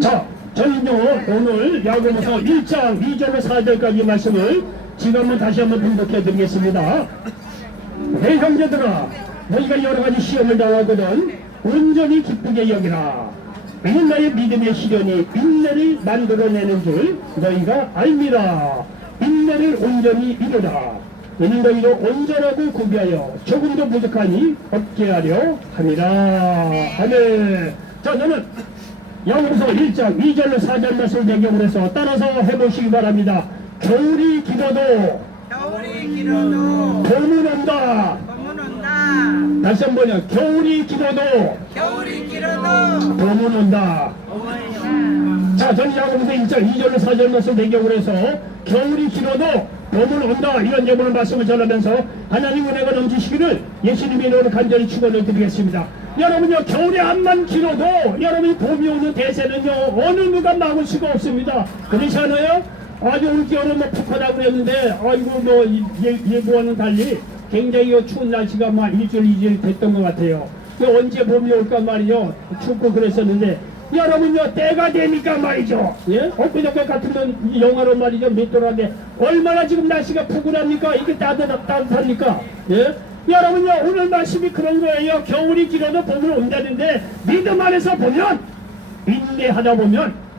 자, 저는요 오늘 야고보서 1장 2절로 4절까지 말씀을 지금 한번 다시 한번 분석해 드리겠습니다. 내 형제들아, 너희가 여러가지 시험을 당하거든 온전히 기쁘게 여기라. 이는 나의 믿음의 시련이 인내를 만들어내는 줄 너희가 알미라. 인내를 온전히 이루라. 이는 너희로 온전하고 구비하여 조금도 부족하니 없게 하려 함이라. 아멘. 자, 저는 야고보서 1장 2절로 4절 말씀 배경으로 해서 따라서 해보시기 바랍니다. 겨울이 길어도 봄은 온다. 다시 한 번요. 겨울이 길어도 봄은 온다. 자, 저는 야고보서 1장 2절로 4절 말씀 배경으로 해서 겨울이 길어도 봄은 온다, 이런 제목의 말씀을 전하면서 하나님 은혜가 넘치시기를 예수님의 이름으로 간절히 축원을 드리겠습니다. 여러분요, 겨울이 암만 길어도 여러분이 봄이 오는 대세는요 어느 누가 막을 수가 없습니다. 그렇지 않아요? 아주 올겨울은 뭐 푹하다고 그랬는데 아이고 뭐 예보와는 달리 굉장히 추운 날씨가 막 일주일 2주일 됐던 것 같아요. 언제 봄이 올까 말이죠. 춥고 그랬었는데 여러분요, 때가 되니까 말이죠. 예? 엊그저께 같으면 영화로 말이죠. 밑돌아데 얼마나 지금 날씨가 푸근합니까? 이게 따뜻합니까? 예? 여러분요, 오늘 말씀이 그런 거예요. 겨울이 길어도 봄을 온다는데 믿음 안에서 보면, 인내하다 보면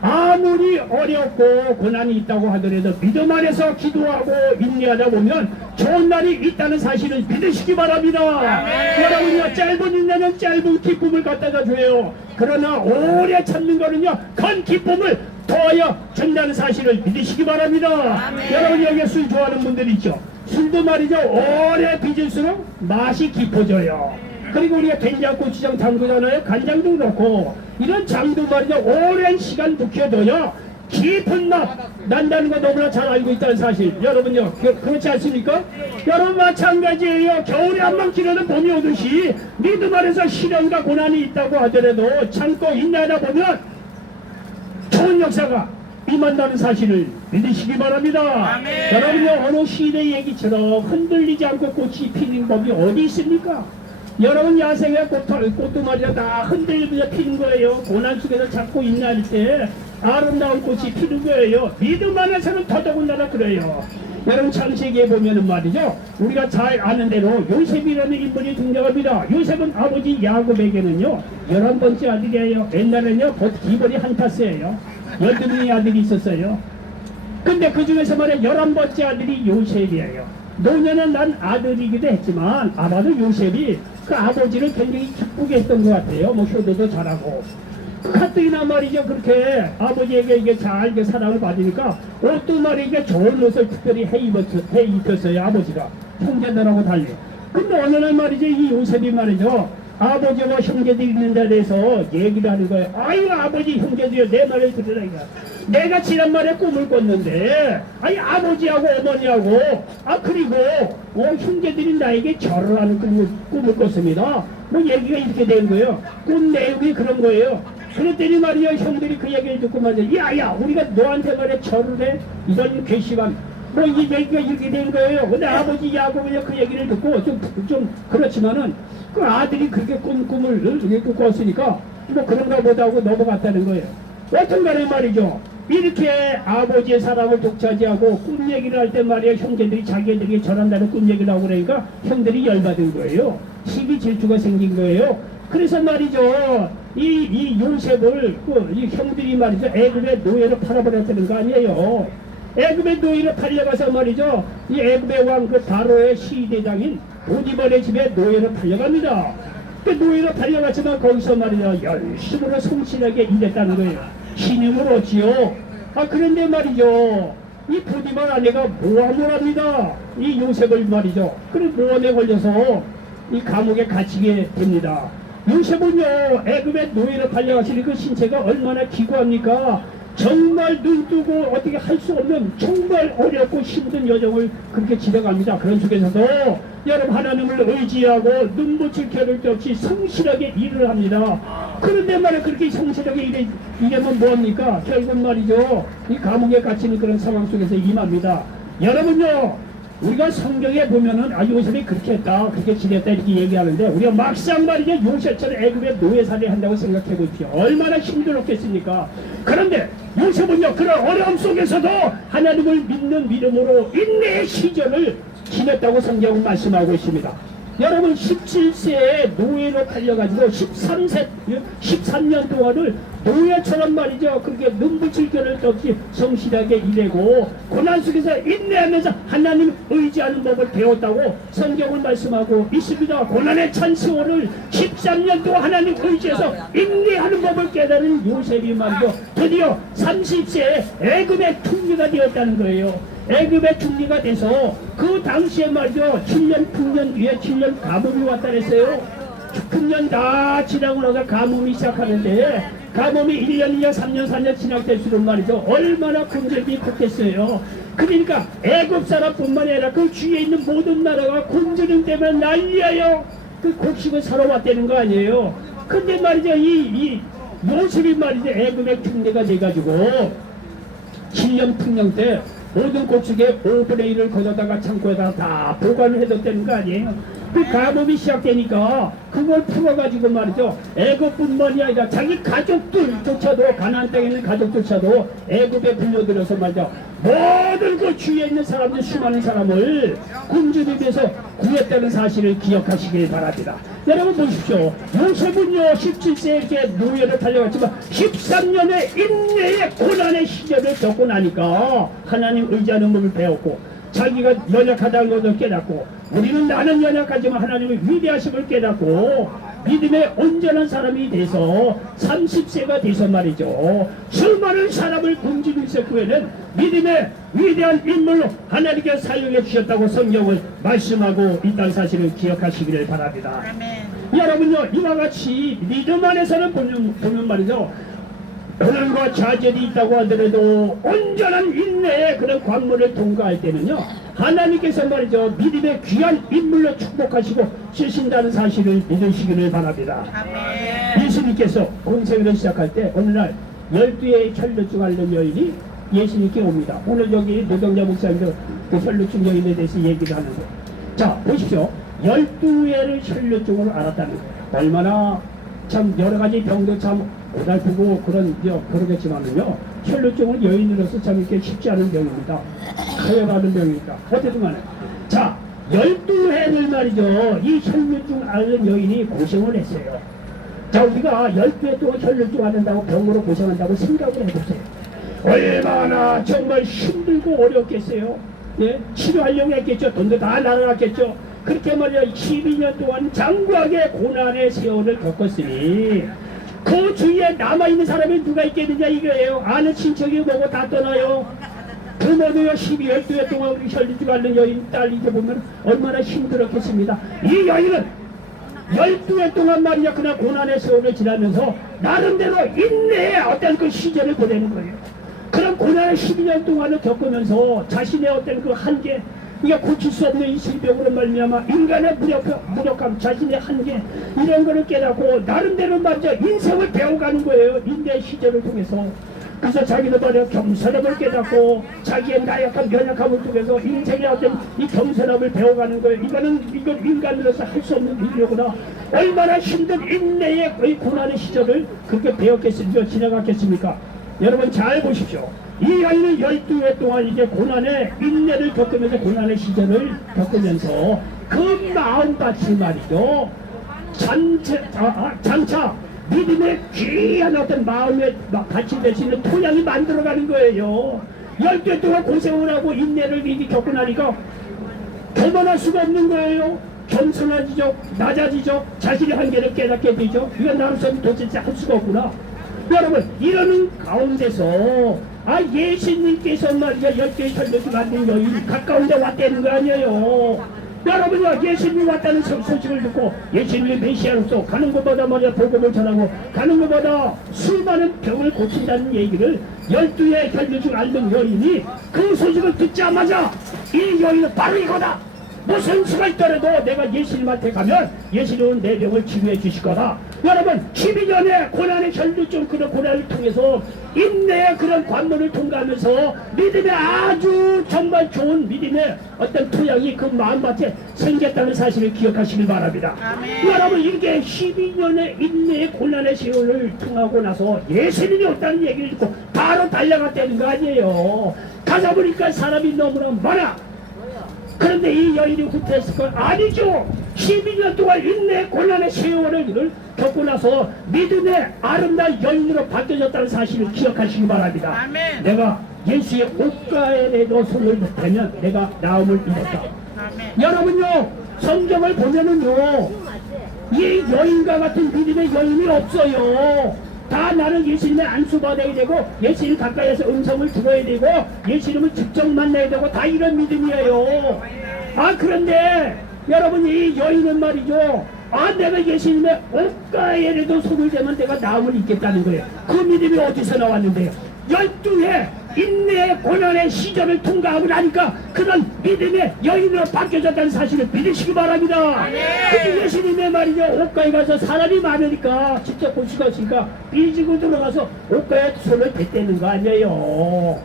아무리 어렵고 고난이 있다고 하더라도 믿음 안에서 기도하고 인내하다 보면 좋은 날이 있다는 사실을 믿으시기 바랍니다. 여러분요, 짧은 인내는 짧은 기쁨을 갖다가 줘요. 그러나 오래 참는 거는요 큰 기쁨을 더하여 준다는 사실을 믿으시기 바랍니다. 여러분, 여기 술 좋아하는 분들 있죠. 술도 말이죠, 오래 빚을수록 맛이 깊어져요. 그리고 우리가 된장, 고추장 담그잖아요. 간장도 넣고 이런 장도 말이죠, 오랜 시간 묵혀둬야 깊은 맛 난다는 거 너무나 잘 알고 있다는 사실. 여러분요, 그렇지 않습니까? 여러분 마찬가지예요. 겨울이 한번 길어도 봄이 오듯이 믿음 안에서 시련과 고난이 있다고 하더라도 참고 인내하다 보면 좋은 역사가 임한다는 사실을 믿으시기 바랍니다. 아멘. 여러분요, 어느 시대 얘기처럼 흔들리지 않고 꽃이 피는 법이 어디 있습니까? 여러분, 야생의 꽃도 말이야 다 흔들리면서 피는 거예요. 고난 속에서 잡고 인내할 때 아름다운 꽃이 피는 거예요. 믿음 안에서는 더더군다나 그래요. 여러분, 창세기에 보면은 말이죠, 우리가 잘 아는 대로 요셉이라는 인물이 등장합니다. 요셉은 아버지 야곱에게는요 11번째 아들이에요. 옛날에는요 기벌이 한타스예요. 12명의 아들이 있었어요. 근데 그 중에서 말이야 11번째 아들이 요셉이에요. 노년은 난 아들이기도 했지만 아마도 요셉이 그 아버지를 굉장히 기쁘게 했던 것 같아요. 뭐 효도도 잘하고 가뜩이나 말이죠, 그렇게 아버지에게 이게 잘 사랑을 받으니까 옷도 말이죠, 좋은 옷을 특별히 해 입혔어요. 아버지가 형제들하고 달리. 근데 어느 날 말이죠, 이 요셉이 말이죠, 아버지와 형제들이 있는 데 대해서 얘기를 하는 거예요. 아유, 아버지, 형제들이요, 내 말을 들으라 이거. 내가 지난번에 꿈을 꿨는데 아니 아버지하고 어머니하고 그리고 형제들이 나에게 절을 하는 꿈을 꿨습니다. 뭐 얘기가 이렇게 된 거예요. 꿈 내용이 그런 거예요. 그랬더니 말이야, 형들이 그 얘기를 듣고 말이야, 야야, 우리가 너한테 말이야 절을 해? 이런 괘씸한 뭐 이 얘기가 이렇게 된 거예요. 근데 아버지 야곱이 그 얘기를 듣고 좀 그렇지만은 그 아들이 그렇게 꿈을 이렇게 꿨으니까 뭐 그런가 보다 하고 넘어갔다는 거예요. 여튼간에 말이죠, 이렇게 아버지의 사랑을 독차지하고 꿈 얘기를 할 때 말이야, 형제들이 자기들에게 절한다는 꿈 얘기를 하고 그러니까 형들이 열받은 거예요. 시기 질투가 생긴 거예요. 그래서 말이죠, 이 요셉을 이 형들이 말이죠, 애굽의 노예로 팔아버렸다는 거 아니에요. 애굽의 노예로 팔려가서 말이죠, 이 애굽의 왕 그 바로의 시대장인 보디발의 집에 노예로 팔려갑니다. 그 노예로 팔려갔지만 거기서 말이죠, 열심으로 성실하게 일했다는 거예요. 신임을 얻지요. 그런데 말이죠, 이 보디발 아내가 모함을 합니다. 이 요셉을 말이죠. 그래서 모함에 걸려서 이 감옥에 갇히게 됩니다. 요셉은요, 애굽의 노예로 팔려가시니 그 신체가 얼마나 기구합니까? 정말 눈뜨고 어떻게 할 수 없는 정말 어렵고 힘든 여정을 그렇게 지나갑니다. 그런 속에서도 여러분, 하나님을 의지하고 눈붙일 겨를 데 없이 성실하게 일을 합니다. 그런데 말이야, 그렇게 성실하게 일하면 뭐합니까? 결국 말이죠, 이 감옥에 갇히는 그런 상황 속에서 임합니다. 여러분요, 우리가 성경에 보면은 요셉이 그렇게 했다 그렇게 지냈다 이렇게 얘기하는데 우리가 막상 말이죠 요셉처럼 애굽에 노예살이를 한다고 생각해 보십시오. 얼마나 힘들었겠습니까. 그런데 요셉은요 그런 어려움 속에서도 하나님을 믿는 믿음으로 인내의 시절을 지냈다고 성경은 말씀하고 있습니다. 여러분 17세에 노예로 팔려가지고 13년 동안을 노예처럼 말이죠 그렇게 눈붙일 겨를 없이 성실하게 일하고 고난 속에서 인내하면서 하나님 의지하는 법을 배웠다고 성경은 말씀하고 있습니다. 고난의 찬 세월을 13년 동안 하나님 의지해서 인내하는 법을 깨달은 요셉이 말이죠 드디어 30세에 애굽의 총리가 되었다는 거예요. 애굽의 총리가 돼서 그 당시에 말이죠 7년 풍년 뒤에 7년 가뭄이 왔다 그랬어요. 풍년 다 지나고 나서 가뭄이 시작하는데 가뭄이 1년, 2년, 3년, 4년 지나갈수록 말이죠 얼마나 굶주림이 컸겠어요. 그러니까 애굽 사람뿐만 아니라 그 주위에 있는 모든 나라가 굶주림 때문에 난리예요. 그 곡식을 사러 왔다는 거 아니에요. 근데 말이죠 이 요셉이 말이죠 애굽의 총리가 돼가지고 7년 풍년 때 모든 곡식의 5분의 1을 걷어다가 창고에다 다 보관을 해뒀다는 거 아니에요. 그 가뭄이 시작되니까 그걸 풀어가지고 말이죠 애굽뿐만이 아니라 자기 가족들조차도 가나안 땅에 있는 가족조차도 애굽에 불려들여서 말이죠 모든 그 주위에 있는 사람들 수많은 사람을 굶주림에서 구했다는 사실을 기억하시길 바랍니다. 여러분 보십시오. 요셉은요 17세에 이렇게 노예로 달려갔지만 13년의 인내의 고난의 시절을 겪고 나니까 하나님 의지하는 법을 배웠고 자기가 연약하다는 것을 깨닫고 나는 연약하지만 하나님의 위대하심을 깨닫고 믿음의 온전한 사람이 돼서 30세가 돼서 말이죠 수많은 사람을 굶주리면서 구해낸 믿음의 위대한 인물로 하나님께 사용해 주셨다고 성경을 말씀하고 있다는 사실을 기억하시기를 바랍니다. 아멘. 여러분요 이와 같이 믿음 안에서는 보면 말이죠 고난과 좌절이 있다고 하더라도 온전한 인내의 그런 관문을 통과할 때는요 하나님께서 말이죠 믿음의 귀한 인물로 축복하시고 쓰신다는 사실을 믿으시기를 바랍니다. 아멘. 예수님께서 공생을 시작할 때 어느 날 12의 혈루증 앓는 여인이 예수님께 옵니다. 오늘 여기 노동자 목사님도 그 혈루증 여인에 대해서 얘기를 하는데 자 보십시오. 12회를 혈루증으로 알았다는 거예요. 얼마나 참 여러가지 병도 참 고달프고 그러겠지만은요 혈루증은 여인으로서 참 이렇게 쉽지 않은 병입니다. 가여가는 병이니까 어쨌든 간에 자 12회를 말이죠 이 혈루증 앓는 여인이 고생을 했어요. 자 우리가 12회 동안 혈루증 앓는다고 병으로 고생한다고 생각을 해보세요. 얼마나 정말 힘들고 어렵겠어요. 예? 치료하려고 했겠죠. 돈도 다 날아갔겠죠. 그렇게 말이야 12년 동안 장구하게 고난의 세월을 겪었으니 그 주위에 남아있는 사람이 누가 있겠느냐 이거예요. 아는 친척이 뭐고 다 떠나요. 부모도요 12회 동안 우리 혈루증 앓는 여인 딸 이제 보면 얼마나 힘들었겠습니다. 이 여인은 12회 동안 말이야 그냥 고난의 세월을 지나면서 나름대로 인내의 어떤 그 시절을 보내는 거예요. 그런 고난의 12년 동안을 겪으면서 자신의 어떤 그 한계 이게 고칠 수 없는 이 질병으로 말미암아 인간의 무력함, 자신의 한계 이런 거를 깨닫고 나름대로 말이죠 인생을 배워가는 거예요. 인내의 시절을 통해서. 그래서 자기는 말이야 겸손함을 깨닫고 자기의 나약한 연약함을 통해서 인생의 어떤 이 겸손함을 배워가는 거예요. 이건 인간으로서 할 수 없는 일이구나. 얼마나 힘든 인내의 고난의 시절을 그렇게 배웠겠습니까? 지나갔겠습니까? 여러분 잘 보십시오. 이 여인은 12회 동안 이제 고난의 인내를 겪으면서 고난의 시절을 겪으면서 그 마음밭이 말이죠 장차 믿음의 귀한 어떤 마음의 같이 될 수 있는 토양이 만들어가는 거예요. 12회 동안 고생을 하고 인내를 이렇게 겪고 나니까 교만할 수가 없는 거예요. 겸손해지죠. 낮아지죠. 자신의 한계를 깨닫게 되죠. 이건 나로서 도대체 할 수가 없구나. 여러분 이러는 가운데서 예수님께서 말이야 10개의 혈루증 앓는 여인이 가까운 데 왔다는 거 아니에요. 여러분요 예수님이 왔다는 소식을 듣고 예수님이 메시아로서 가는 것보다 말이야 복음을 전하고 가는 것보다 수많은 병을 고친다는 얘기를 12의 혈루증 앓는 여인이 그 소식을 듣자마자 이 여인은 바로 이거다. 무슨 수가 있더라도 내가 예수님한테 가면 예수님은 내 병을 치료해 주실 거다. 여러분 12년의 고난의 혈류증 그런 고난을 통해서 인내의 그런 관문을 통과하면서 믿음의 아주 정말 좋은 믿음의 어떤 토양이 그 마음밭에 생겼다는 사실을 기억하시길 바랍니다. 여러분 이게 12년의 인내의 고난의 세월을 통하고 나서 예수님이 없다는 얘기를 듣고 바로 달려갔다는 거 아니에요. 가다 보니까 사람이 너무나 많아. 그런데 이 여인이 후퇴했을 건 아니죠. 12년 동안 인내의 고난의 세월을 겪고 나서 믿음의 아름다운 여인으로 바뀌어졌다는 사실을 기억하시기 바랍니다. 아멘. 내가 예수의 옷가에도 손을 대면 내가 나음을 입었다. 아멘. 여러분요 성경을 보면은요 이 여인과 같은 믿음의 여인이 없어요. 다 나는 예수님의 안수받아야 되고 예수님 가까이에서 음성을 들어야 되고 예수님을 직접 만나야 되고 다 이런 믿음이에요. 아 그런데 여러분 이 여인은 말이죠. 아 내가 예수님의 옷가에라도 손을 대면 내가 나음을 입겠다는 거예요. 그 믿음이 어디서 나왔는데요. 12회 인내의 고난의 시절을 통과하고 나니까 그런 믿음의 여인으로 바뀌어졌다는 사실을 믿으시기 바랍니다. 그 예수님의 말이죠. 옷가에 가서 사람이 많으니까 직접 볼 수가 없으니까 삐지고 들어가서 옷가에 손을 댔다는 거 아니에요.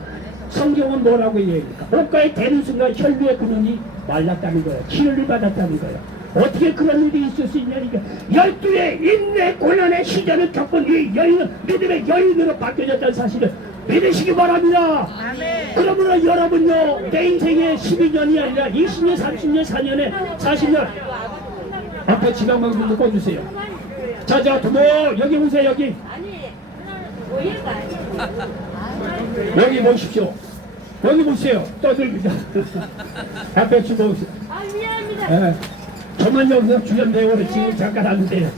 성경은 뭐라고 얘기합니까? 옷가에 대는 순간 혈류의 근원이 말랐다는 거예요. 치료를 받았다는 거예요. 어떻게 그런 일이 있을 수 있냐니까 12의 인내 고난의 시절을 겪은 이 여인은 믿음의 여인으로 바뀌어졌다는 사실을 믿으시기 바랍니다. 아멘. 그러므로 여러분요 내 인생의 12년이 아니라 20년, 30년, 4년에 40년 앞에 지방방송 좀 꺼주세요. 자 두모 여기 보세요. 여기 여기 보십시오. 여기 보세요. 떠들기다. 앞에 주모 보세요. 아 미안합니다. 네. 저만 여기서 주연 배우를 지금 잠깐 하는데요.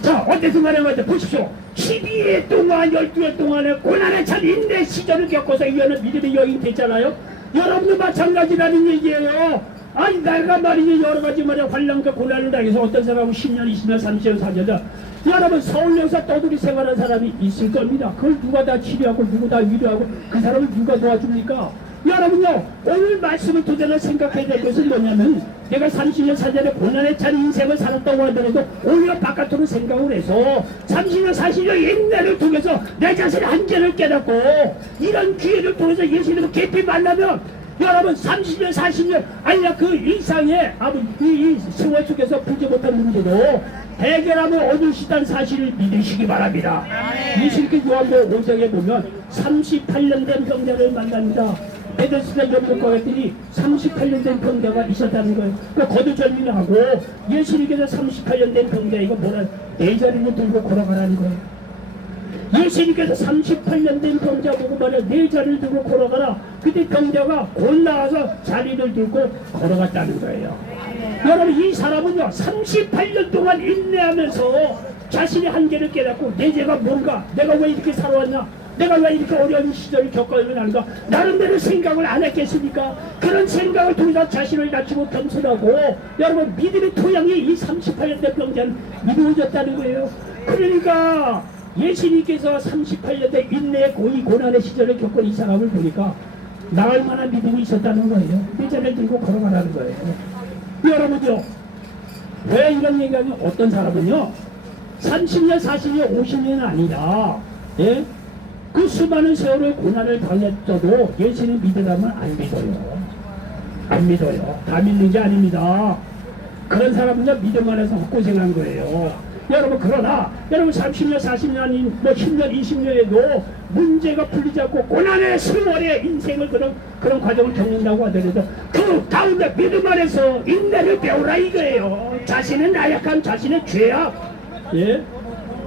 자 어쨌든 간에 말이죠. 보십시오. 12회 동안 12회 동안에 고난의 찬 인내 시절을 겪어서 이 여는 믿음의 여인 됐잖아요. 여러분도 마찬가지라는 얘기예요. 아니 내가 말이지 여러가지 말이야 환란과 고난을 당해서 어떤 사람은 10년 20년 30년 40년 여러분 서울역사 떠돌이 생활한 사람이 있을 겁니다. 그걸 누가 다 치료하고 누구 다 위로하고 그 사람을 누가 도와줍니까? 여러분요 오늘 말씀을 토대로 생각해야 될 것은 뭐냐면 내가 30년 40년의 고난에 찬 인생을 살았다고 하더라도 오히려 바깥으로 생각을 해서 30년 40년 인내를 통해서 내 자신의 한계를 깨닫고 이런 기회를 통해서 예수님을 깊이 만나면 여러분 30년 40년 아니라 그 이상의 이 세월 속에서 풀지 못한 문제도 해결함을 얻으시다는 사실을 믿으시기 바랍니다. 예수님께 요한복음 5장에 보면 38년 된 병자를 만납니다. 베데스다 연못과 같더니 38년 된 병자가 있었다는 거예요. 그러니까 거두절미를 하고 예수님께서 38년 된 병자이가 뭐라 네 자리를 들고 걸어가라는 거예요. 예수님께서 38년 된 병자 보고 말이야 네 자리를 들고 걸어가라. 그때 병자가 곧 나와서 자리를 들고 걸어갔다는 거예요. 여러분 이 사람은요 38년 동안 인내하면서 자신의 한계를 깨닫고 내 죄가 뭔가 내가 왜 이렇게 살아왔나 내가 왜 이렇게 어려운 시절을 겪어야 하는가 나름대로 생각을 안 했겠습니까? 그런 생각을 통해서 자신을 낮추고 겸손하고 여러분 믿음의 토양이 이 38년 된 병자는 이루어졌다는 거예요. 그러니까 예수님께서 38년 된 인내의 고난의 시절을 겪은 이 사람을 보니까 나을 만한 믿음이 있었다는 거예요. 내 자리를 들고 걸어가라는 거예요. 여러분요 왜 이런 얘기하면 어떤 사람은요 30년 40년 50년은 아니라 예? 그 수많은 세월을 고난을 당했어도 예수님 믿으라면 안 믿어요. 안 믿어요. 다 믿는 게 아닙니다. 그런 사람은요 믿음 안에서 헛고생한 거예요. 여러분 그러나 여러분 30년 40년인 뭐 10년 20년에도 문제가 풀리지 않고 고난의 세월의 인생을 그런 과정을 겪는다고 하더라도 그 가운데 믿음 안에서 인내를 배우라 이거예요. 자신의 나약함 자신의 죄악 예?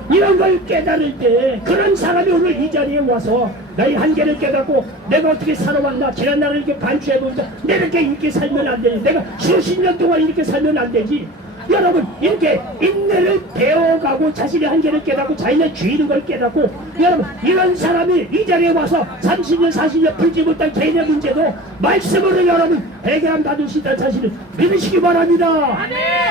이런 걸 깨달을 때 그런 사람이 오늘 이 자리에 와서 나의 한계를 깨닫고 내가 어떻게 살아왔나 지난 날을 이렇게 반추해보자 내가 이렇게 살면 안 되지 내가 수십 년 동안 이렇게 살면 안 되지 여러분 이렇게 인내를 배워가고 자신의 한계를 깨닫고 자신의 죄인 걸 깨닫고 여러분 이런 사람이 이 자리에 와서 30년 40년 풀지 못한 개인의 문제도 말씀으로 여러분 해결함 받을 수 있다는 사실을 믿으시기 바랍니다.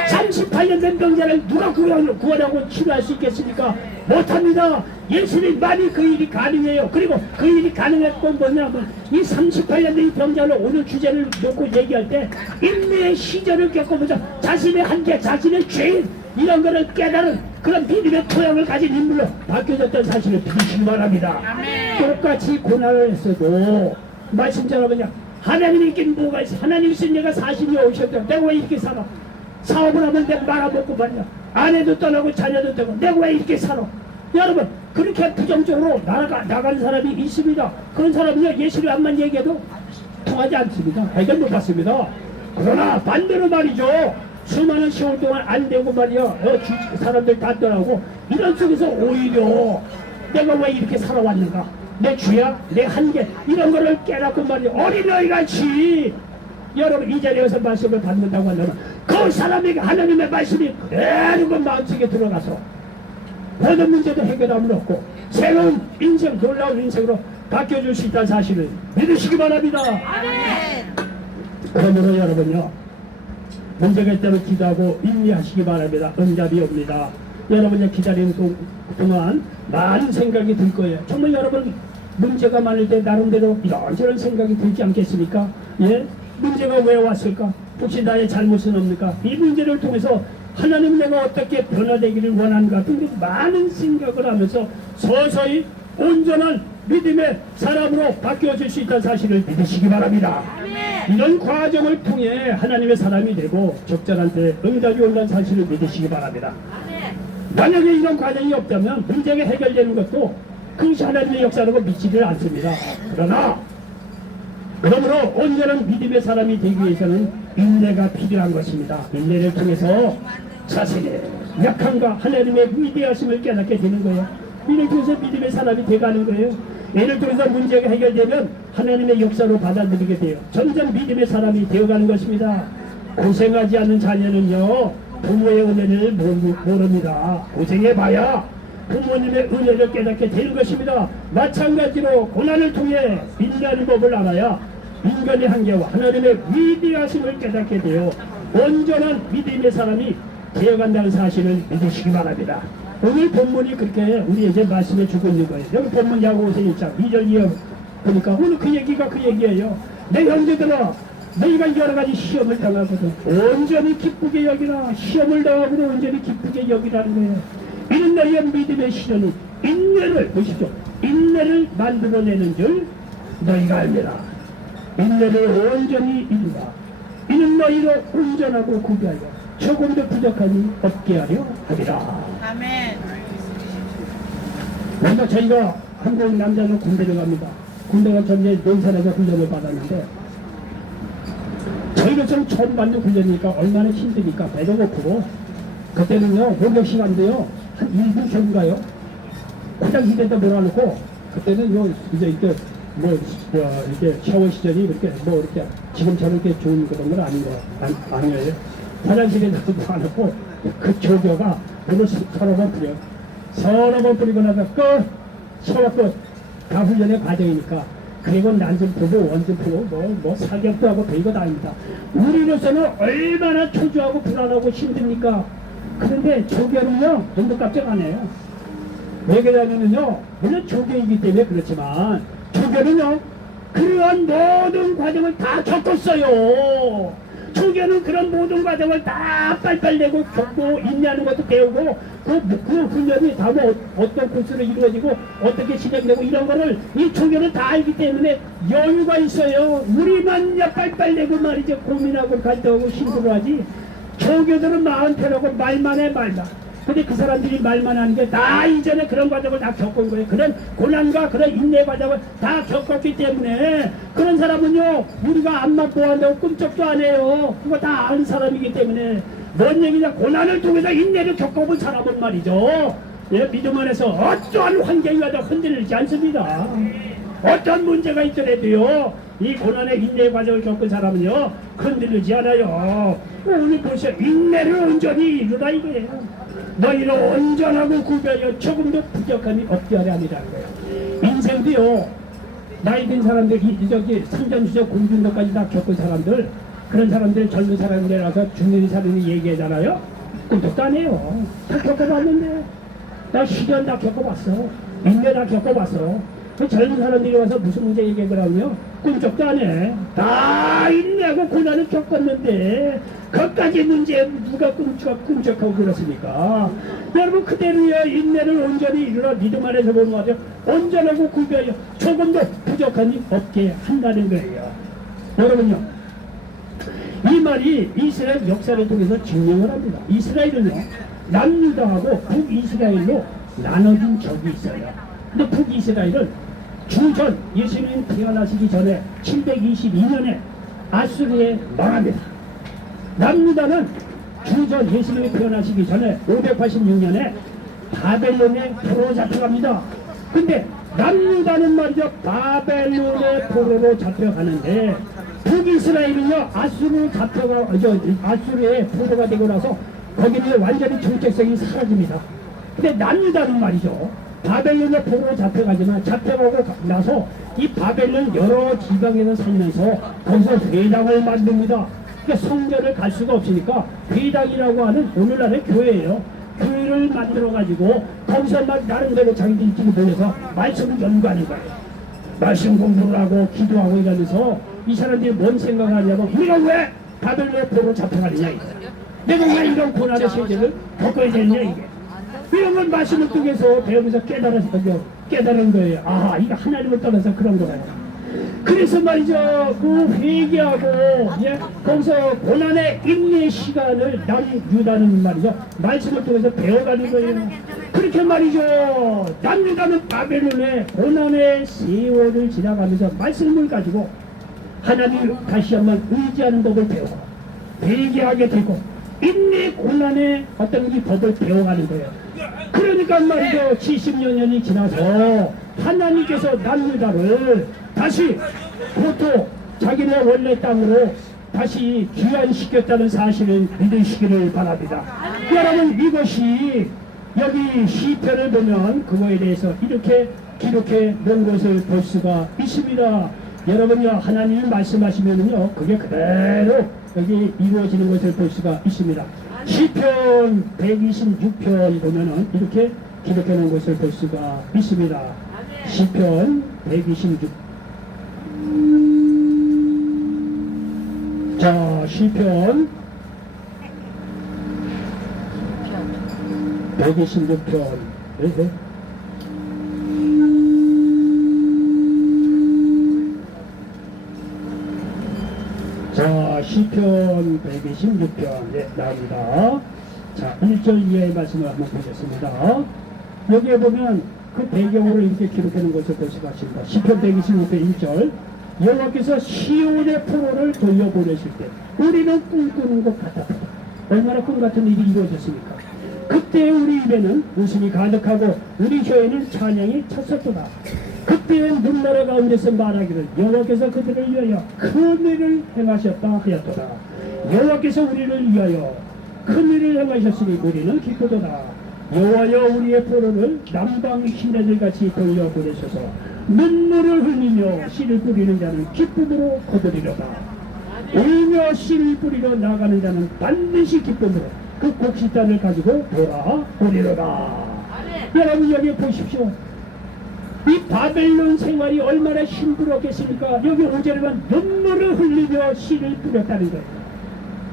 38년 된 병자를 누가 구하려고 치료할 수 있겠습니까? 못합니다. 예수님만이 그 일이 가능해요. 그리고 그 일이 가능했던 뭐냐면 이 38년 된 병자를 오늘 주제를 놓고 얘기할 때 인내의 시절을 겪어보자. 자신의 한계, 자신의 죄 이런 거를 깨달은 그런 믿음의 토양을 가진 인물로 바뀌어졌던 사실을 믿으시기 바랍니다. 똑같이 고난을 했어도 말씀처럼 그냥 하나님이 있긴 뭐가 있어. 하나님 있으니 내가 40년 오셨다. 내가 왜 이렇게 살아? 사업을 하면 내가 말아먹고 말이야. 아내도 떠나고 자녀도 떠나고 내가 왜 이렇게 살아? 여러분 그렇게 부정적으로 나가는 사람이 있습니다. 그런 사람은요 예수를 암만 얘기해도 통하지 않습니다. 발견 못 받습니다. 그러나 반대로 말이죠. 수많은 세월 동안 안 되고 말이야 사람들 다 떠나고 이런 속에서 오히려 내가 왜 이렇게 살아왔는가, 내 죄야, 내 한계 이런 거를 깨닫고 말이야 어린아이같이 여러분 이 자리에서 말씀을 받는다고 한다면 그 사람에게 하나님의 말씀이 그대로 그 마음속에 들어가서 모든 문제도 해결함을 얻고 새로운 인생, 놀라운 인생으로 바뀌어줄 수 있다는 사실을 믿으시기 바랍니다. 그러므로 여러분요 문제가 있다면 기도하고 인내하시기 바랍니다. 응답이 옵니다. 여러분이 기다리는 동안 많은 생각이 들 거예요. 정말 여러분 문제가 많을 때 나름대로 이런저런 생각이 들지 않겠습니까? 예? 문제가 왜 왔을까? 혹시 나의 잘못은 없는가? 이 문제를 통해서 하나님 내가 어떻게 변화되기를 원하는가 등등 많은 생각을 하면서 서서히 온전한 믿음의 사람으로 바뀌어질 수 있다는 사실을 믿으시기 바랍니다. 이런 과정을 통해 하나님의 사람이 되고 적절한테 응답이 온다는 사실을 믿으시기 바랍니다. 만약에 이런 과정이 없다면 문제가 해결되는 것도 그것이 하나님의 역사라고 믿지를 않습니다. 그러므로 온전한 믿음의 사람이 되기 위해서는 인내가 필요한 것입니다. 인내를 통해서 자신의 약함과 하나님의 위대하심을 깨닫게 되는 거예요. 이를 통해서 믿음의 사람이 되가는 거예요. 이를 통해서 문제가 해결되면 하나님의 역사로 받아들이게 돼요. 점점 믿음의 사람이 되어가는 것입니다. 고생하지 않는 자녀는요 부모의 은혜를 모릅니다. 고생해봐야 부모님의 은혜를 깨닫게 되는 것입니다. 마찬가지로 고난을 통해 인내하는 법을 알아야 인간의 한계와 하나님의 위대하심을 깨닫게 되어 온전한 믿음의 사람이 되어간다는 사실을 믿으시기 바랍니다. 오늘 본문이 그렇게 우리에게 말씀해 주고 있는 거예요. 여기 본문 야고보서 1장 2절 이하 보니까 오늘 그 얘기가 그 얘기예요. 내 형제들아 너희가 여러 가지 시험을 당하거든 온전히 기쁘게 여기라. 시험을 당하고도 온전히 기쁘게 여기라는 거예요. 이는 너희의 믿음의 시련이 인내를 보십시오. 인내를 만들어내는 줄 너희가 알미라. 인내를 온전히 이루라. 이는 너희로 온전하고 구비하여 조금도 부족함이 없게 하려 하리라. 아멘. 먼저 저희가 한국 남자는 군대를 갑니다. 군대가 전에 논산에서 훈련을 받았는데 저희로서는 처음 받는 훈련이니까 얼마나 힘드니까 배도 고프고 그때는요 공격 시간도요 한 1분 전인가요? 그냥 입에다 몰아놓고 그때는 요 이제 이렇게 이렇게 샤워 시절이 이렇게 이렇게 지금처럼 이렇게 좋은 그런 건 아니에요. 화장실에다 몰아놓고 그 조교가 물을 서너 번 뿌리고 나서 끝! 샤워 끝! 다 훈련의 과정이니까 그리고 난좀 보고 원좀 보고 사격도 하고 별거 다 아닙니다. 우리로서는 얼마나 초조하고 불안하고 힘듭니까? 그런데 조교는요 돈도 깜짝 안 해요. 왜 그러냐면요 물론 조교이기 때문에 그렇지만 조교는요 그러한 모든 과정을 다 겪었어요. 조교는 그런 모든 과정을 다 빨빨 내고 겪고 인내하는 것도 배우고 그 훈련이 다 어떤 코스로 이루어지고 어떻게 진행되고 이런 거를 이 조교는 다 알기 때문에 여유가 있어요. 우리만 빨빨 내고 말이죠 고민하고 갈등하고 힘들어하지 조교들은 마음 편하고 말만 해 말만. 근데 그 사람들이 말만 하는 게 다 이전에 그런 과정을 다 겪은 거예요. 그런 고난과 그런 인내 과정을 다 겪었기 때문에 그런 사람은요 우리가 암만 보호한다고 꿈쩍도 안 해요. 그거 다 아는 사람이기 때문에 뭔 얘기냐 고난을 통해서 인내를 겪어본 사람은 말이죠 예, 믿음 안에서 어떠한 환경이 와도 흔들리지 않습니다. 어떤 문제가 있더라도요 이 고난의 인내의 과정을 겪은 사람은요 흔들리지 않아요. 오늘 보세요. 인내를 온전히 이루라 이거예요. 너희를 온전하고 구별하여 조금도 부족함이 없게 하려 함이라는 거예요. 인생도요 나이 든 사람들 저기 산전수전 공중도까지 다 겪은 사람들 그런 사람들 젊은 사람들이라서 죽는 사람이 얘기하잖아요. 꿈쩍도 안 해요. 다 겪어봤는데 나 시련 다 겪어봤어. 인내 다 겪어봤어. 그 젊은 사람들이 와서 무슨 문제 얘기하더라고요. 꿈쩍도 안 해. 다 인내하고 고난을 겪었는데 그까지 문제 누가 꿈쩍하고 그렇습니까? 여러분 그대로야 인내를 온전히 이루어 믿음 안에서 보는 거 같아요. 온전하고 구별하여 조금도 부족함이 없게 한다는 거예요. 여러분요, 이 말이 이스라엘 역사를 통해서 증명을 합니다. 이스라엘은요, 남유다하고 북이스라엘로 나눠진 적이 있어요. 근데 북이스라엘은 주전 예수님 태어나시기 전에 722년에 아수르에 망합니다. 남유다는 주전 예수님이 태어나시기 전에 586년에 바벨론에 포로 잡혀갑니다. 근데 남유다는 말이죠, 바벨론의 포로로 잡혀가는데 북이스라엘은요, 아수르에 포로가 되고 나서 거기는 완전히 정체성이 사라집니다. 근데 남유다는 말이죠, 바벨론의 포로로 잡혀가지만 잡혀가고 나서 이 바벨론 여러 지방에서 살면서 거기서 회당을 만듭니다. 그러니까 성전을 갈 수가 없으니까 회당이라고 하는 오늘날의 교회예요. 교회를 만들어가지고 거기서 막 나름대로 자기들끼리 모여서 말씀을 연구하는 거예요. 말씀 공부를 하고 기도하고 이러면서 이 사람들이 뭔 생각을 하냐면 우리가 왜 바벨론의 포로로 잡혀가느냐 이거야. 내가 왜 이런 고난의 세계를 겪어야 되느냐 이게. 이런 걸 말씀을 통해서 배우면서 깨달은 거예요. 아, 이거 하나님을 떠나서 그런 거예요. 그래서 말이죠, 그 회개하고, 예, 거기서 고난의 인내 시간을 남유다는 말이죠, 말씀을 통해서 배워가는 거예요. 그렇게 말이죠, 남유다는 바벨론의 고난의 세월을 지나가면서 말씀을 가지고 하나님 다시 한번 의지하는 법을 배우고, 회개하게 되고, 인내 고난의 어떤 이 법을 배워가는 거예요. 그러니까 말이죠, 70여 년이 지나서 하나님께서 남유다를 다시 고토 자기네 원래 땅으로 다시 귀환시켰다는 사실을 믿으시기를 바랍니다. 여러분, 이것이 여기 시편을 보면 그거에 대해서 이렇게 기록해 놓은 것을 볼 수가 있습니다. 여러분요, 하나님이 말씀하시면은요, 그게 그대로 여기 이루어지는 것을 볼 수가 있습니다. 시편 126편 보면은 이렇게 기록해 놓은 것을 볼 수가 있습니다. 시편 126. 자, 시편 126편. 네. 자, 시편 126편, 네, 나옵니다. 자, 1절 이하의 말씀을 한번 보겠습니다. 여기에 보면 그 배경으로 이렇게 기록하는 것을 볼 수가 있습니다. 시편 126편 1절. 여호와께서 시온의 포로를 돌려보내실 때 우리는 꿈꾸는 것 같았다. 얼마나 꿈 같은 일이 이루어졌습니까? 그때 우리 입에는 웃음이 가득하고 우리 혀에는 찬양이 찼었도다. 그때엔 눈나라 가운데서 말하기를 여호와께서 그들을 위하여 큰 일을 행하셨다 하였도다. 여호와께서 우리를 위하여 큰 일을 행하셨으니 우리는 기쁘도다. 여호와여, 우리의 포로를 남방 시내들같이 돌려보내셔서 눈물을 흘리며 씨를 뿌리는 자는 기쁨으로 거두리로다. 울며 씨를 뿌리러 나가는 자는 반드시 기쁨으로 그 곡식단을 가지고 돌아오리로다. 여러분, 여기 보십시오. 이 바벨론 생활이 얼마나 힘들었겠습니까? 여기 5절에 보면 눈물을 흘리며 씨를 뿌렸다는 거예요.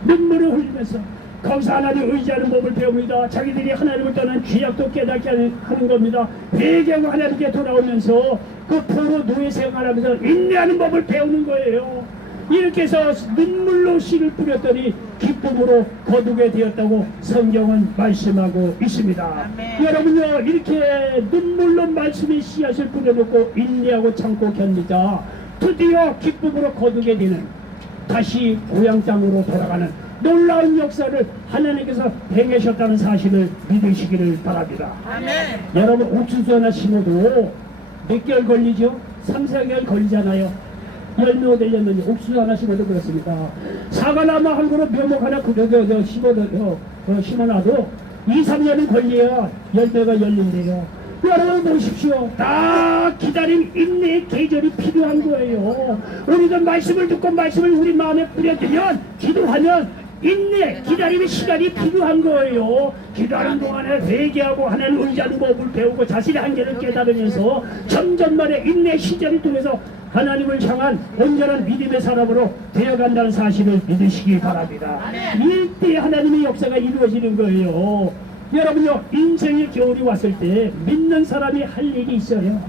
눈물을 흘리면서 거기서 하나님 의지하는 법을 배웁니다. 자기들이 하나님을 떠난 죄악도 깨닫게 하는 겁니다. 회개하고 하나님께 돌아오면서 그 포로 노예 생활하면서 인내하는 법을 배우는 거예요. 이렇게 해서 눈물로 씨를 뿌렸더니 기쁨으로 거두게 되었다고 성경은 말씀하고 있습니다. 여러분요, 이렇게 눈물로 말씀의 씨앗을 뿌려놓고 인내하고 참고 견디자 드디어 기쁨으로 거두게 되는, 다시 고향 땅으로 돌아가는 놀라운 역사를 하나님께서 행하셨다는 사실을 믿으시기를 바랍니다. 아멘. 여러분, 옥수수 하나 심어도 몇 개월 걸리죠? 3, 4개월 걸리잖아요. 열매가 되려면 옥수수 하나 심어도 그렇습니다. 사과나무 한 그루 묘목 하나 심어놔도 2, 3년은 걸려야 열매가 열린대요. 여러분 보십시오. 다 기다림, 인내의 계절이 필요한 거예요. 우리가 말씀을 듣고 말씀을 우리 마음에 뿌려주면, 기도하면 인내, 기다림의 시간이 필요한 거예요. 기도하는 동안에 회개하고 하나님 의지하는 법을 배우고 자신의 한계를 깨달으면서 점점만의 인내 시절을 통해서 하나님을 향한 온전한 믿음의 사람으로 되어간다는 사실을 믿으시기 바랍니다. 이때 하나님의 역사가 이루어지는 거예요. 여러분요, 인생의 겨울이 왔을 때 믿는 사람이 할 일이 있어요.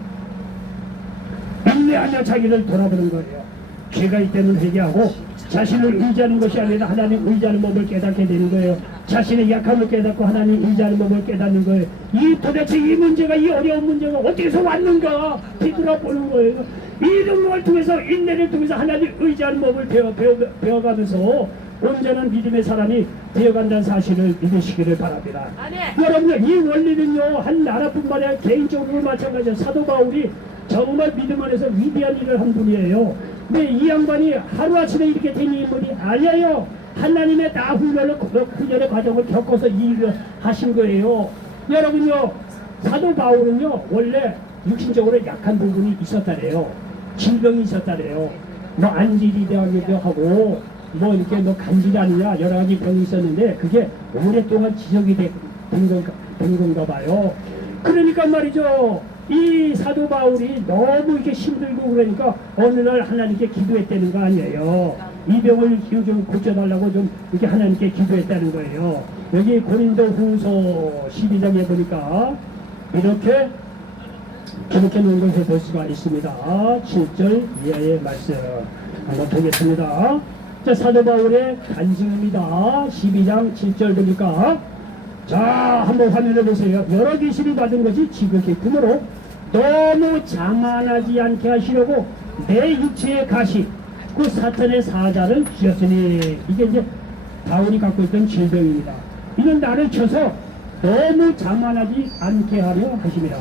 인내하며 자기를 돌아보는 거예요. 죄가 있다면 회개하고 자신을 의지하는 것이 아니라 하나님 의지하는 법을 깨닫게 되는 거예요. 자신의 약함을 깨닫고 하나님 의지하는 법을 깨닫는 거예요. 이 도대체 이 문제가, 이 어려운 문제가 어디서 왔는가 뒤돌아보는 거예요. 이 등록을 통해서, 인내를 통해서 하나님 의지하는 법을 배워가면서 온전한 믿음의 사람이 되어간다는 사실을 믿으시기를 바랍니다. 여러분들, 이 원리는요, 한 나라뿐만 아니라 개인적으로 마찬가지예요. 사도 바울이 정말 믿음 안에서 위대한 일을 한 분이에요. 근데 이 양반이 하루아침에 이렇게 된 인물이 아니에요. 하나님의 다 훈련의 과정을 겪어서 이 일을 하신 거예요. 여러분요, 사도 바울은요, 원래 육신적으로 약한 부분이 있었다래요. 질병이 있었다래요. 뭐 안질이 되기도 하고 뭐 이렇게 뭐 간질 아니냐 여러 가지 병이 있었는데 그게 오랫동안 지적이 된 건가 봐요. 그러니까 말이죠, 이 사도 바울이 너무 이렇게 힘들고 그러니까 어느 날 하나님께 기도했다는 거 아니에요. 이 병을 좀 고쳐달라고 좀 이렇게 하나님께 기도했다는 거예요. 여기 고린도 후서 12장에 보니까 이렇게 기록해 놓은 것을 볼 수가 있습니다. 7절 이하의 말씀 한번 보겠습니다. 자, 사도 바울의 간증입니다. 12장 7절 보니까, 자, 한번 화면에 보세요. 여러 계시를 받은 것이 지극히 크므로 너무 자만하지 않게 하시려고 내 육체의 가시 그 사탄의 사자를 쥐었으니, 이게 이제 바울이 갖고 있던 질병입니다. 이는 나를 쳐서 너무 자만하지 않게 하려 하십니다.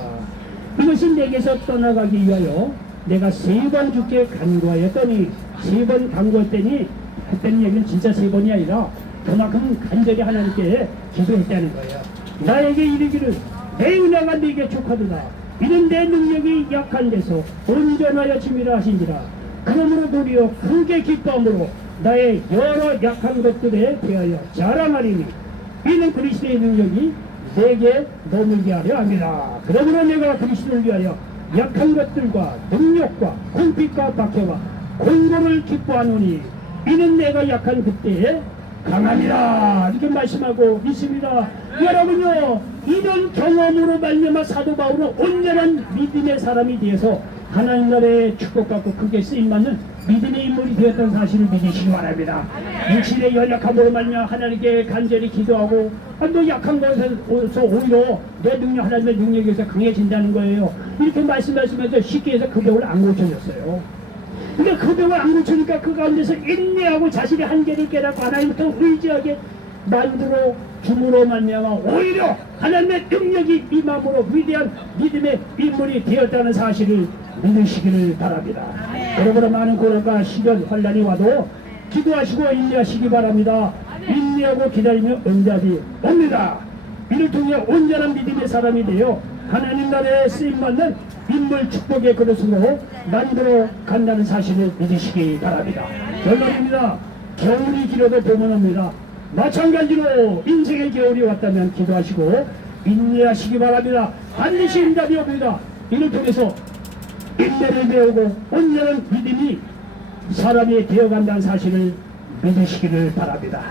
이것이 내게서 떠나가기 위하여 내가 3번 주께 간구하였더니, 3번 간구했더니, 했다는 얘기는 진짜 3번이 아니라 그만큼 간절히 하나님께 기도했다는 거예요. 나에게 이르기를 내 은혜가 네게 족하도다. 이는 내 능력이 약한 데서 온전하여 짐이라 하신지라. 그러므로 도리어 크게 기뻐함으로 나의 여러 약한 것들에 대하여 자랑하리니 이는 그리스도의 능력이 내게 머물게 하려 합니다. 그러므로 내가 그리스도를 위하여 약한 것들과 능력과 궁핍과 박해와 공고를 기뻐하노니 이는 내가 약한 그때에 강함이라. 이렇게 말씀하고 있습니다. 여러분요, 이런 경험으로 말미암아 사도 바울은 온전한 믿음의 사람이 되어서 하나님 나라의 축복받고 크게 쓰임받는 믿음의 인물이 되었다는 사실을 믿으시기 바랍니다. 육신의 연약함으로 말미암아 하나님께 간절히 기도하고 또 약한 것에서 오히려 내 능력, 하나님의 능력에서 강해진다는 거예요. 이렇게 말씀하시면서 쉽게 해서 그 병을 안 고쳐졌어요. 근데 그 병을 안 고치니까 그 가운데서 인내하고 자신의 한계를 깨닫고 하나님부터 의지하게 만들어 줌으로 말미암아 오히려 하나님의 능력이 임함으로 위대한 믿음의 인물이 되었다는 사실을 믿으시기를 바랍니다. 여러분의 많은 고난과 시련, 환난이 와도 기도하시고 인내하시기 바랍니다. 인내하고 기다리며 응답이 옵니다. 이를 통해 온전한 믿음의 사람이 되어 하나님 나라에 쓰임받는 인물 축복의 그릇으로 만들어 간다는 사실을 믿으시기 바랍니다. 결론입니다. 겨울이 길어도 봄은 옵니다. 마찬가지로 인생의 겨울이 왔다면 기도하시고 인내하시기 바랍니다. 반드시 응답이 옵니다. 이를 통해서 인내를 배우고 온전한 믿음이 사람이 되어간다는 사실을 믿으시기를 바랍니다.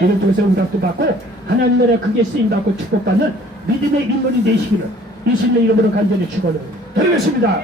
이를 통해서 응답도 받고 하나님 나라에 크게 쓰임받고 축복받는 믿음의 인물이 되시기를 예수님의 이름으로 간절히 축원을 드리겠습니다.